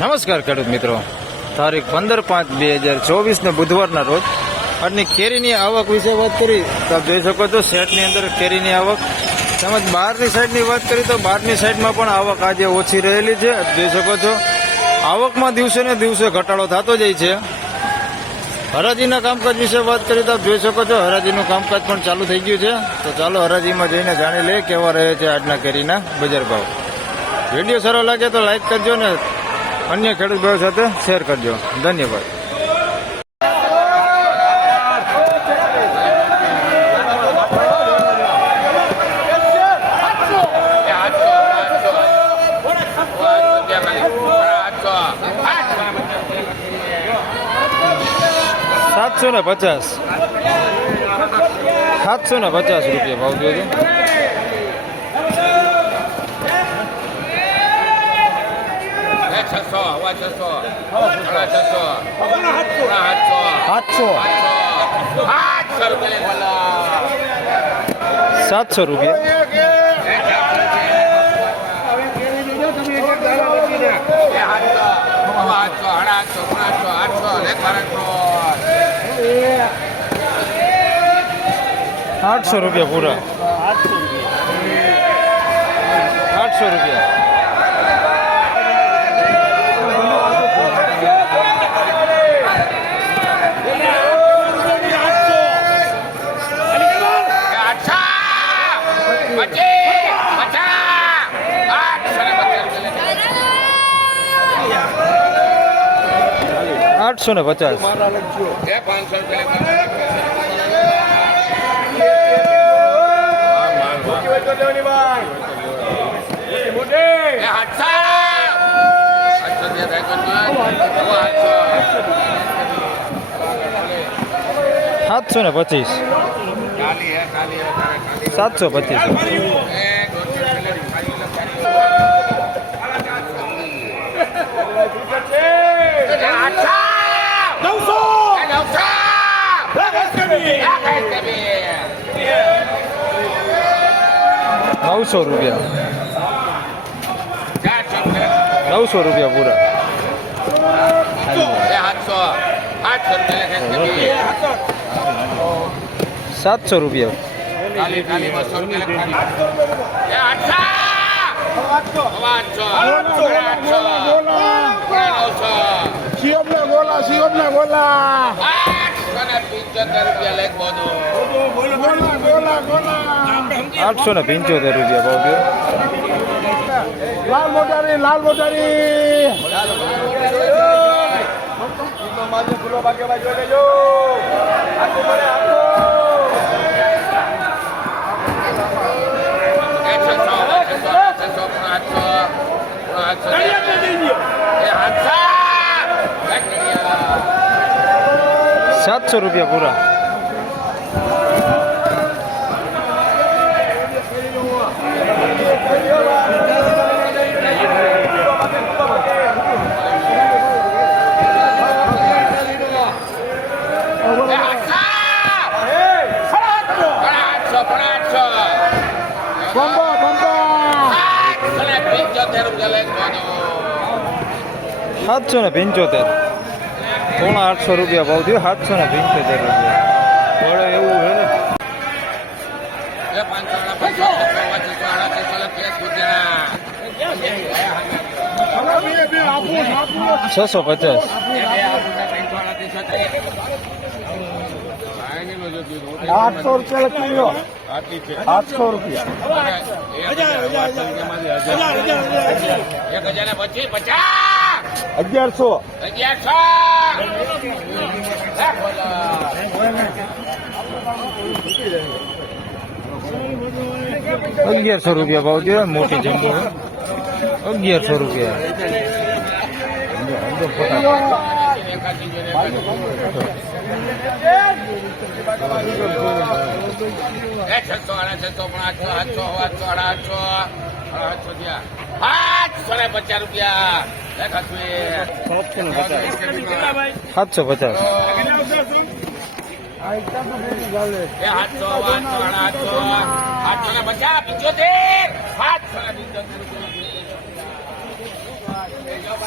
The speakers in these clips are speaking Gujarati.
નમસ્કાર ખેડૂત મિત્રો, તારીખ 15/5/2024 બુધવારના રોજ આજની કેરીની આવક વિશે વાત કરી તો આપ જોઈ શકો છો શેડની અંદર કેરીની આવક તેમજ બહારની સાઈડની વાત કરી તો બહારની સાઈડમાં પણ આવક આજે ઓછી રહેલી છે. જોઈ શકો છો આવકમાં દિવસે ને દિવસે ઘટાડો થતો જાય છે. હરાજીના કામકાજ વિશે વાત કરીએ તો આપ જોઈ શકો છો હરાજીનું કામકાજ પણ ચાલુ થઈ ગયું છે. તો ચાલો હરાજીમાં જઈને જાણી લઈએ કેવા રહે છે આજના કેરીના બજાર ભાવ. વિડીયો સારો લાગે તો લાઈક કરજો ને અન્ય ખેડૂત ભાઈઓ સાથે શેર કરજો. ધન્યવાદ. ₹750 રૂપિયા ભાવ થયો છે. ₹700 ₹800 પૂરા. ₹800 850. ₹725. 725. ₹900. ₹900 પૂરા. ₹700. ₹875 ભાવ. લાલ મોટારી ફૂલો ભાગ્ય બાજુ લેજો. ₹700 પૂરા. ₹775. પોણા ₹800 ભાવ થયો. ₹775. થોડે એવું છે ને. ₹650. ₹800 કિલો. ₹800. 1100. ₹1100 ભાવ છે. મોટી જંબો ₹1100. ₹750.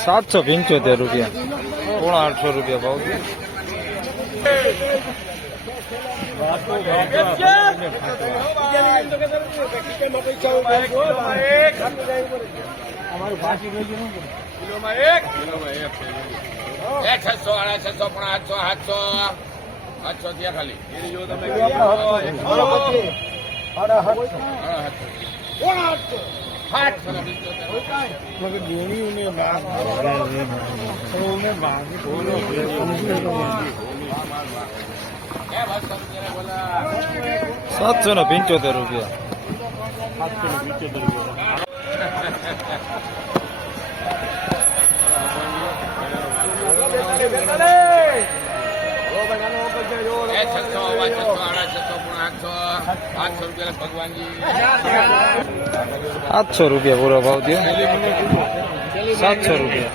775 રૂપિયા, 850 રૂપિયા ભાવ છે. ₹775 રૂપિયા. ₹800 પૂરો ભાવ થયો. 700 રૂપિયા.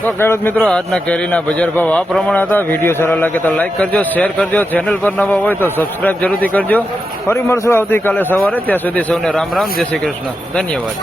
તો ખેડૂત મિત્રો, આજના કેરીના બજાર ભાવ આ પ્રમાણે હતા. વિડીયો સારો લાગે તો લાઈક કરજો, શેર કરજો. ચેનલ પર નવા હોય તો સબસ્ક્રાઇબ જરૂરથી કરજો. ફરી મળશું આવતીકાલે સવારે. ત્યાં સુધી સૌને રામ રામ, જય શ્રી કૃષ્ણ, ધન્યવાદ.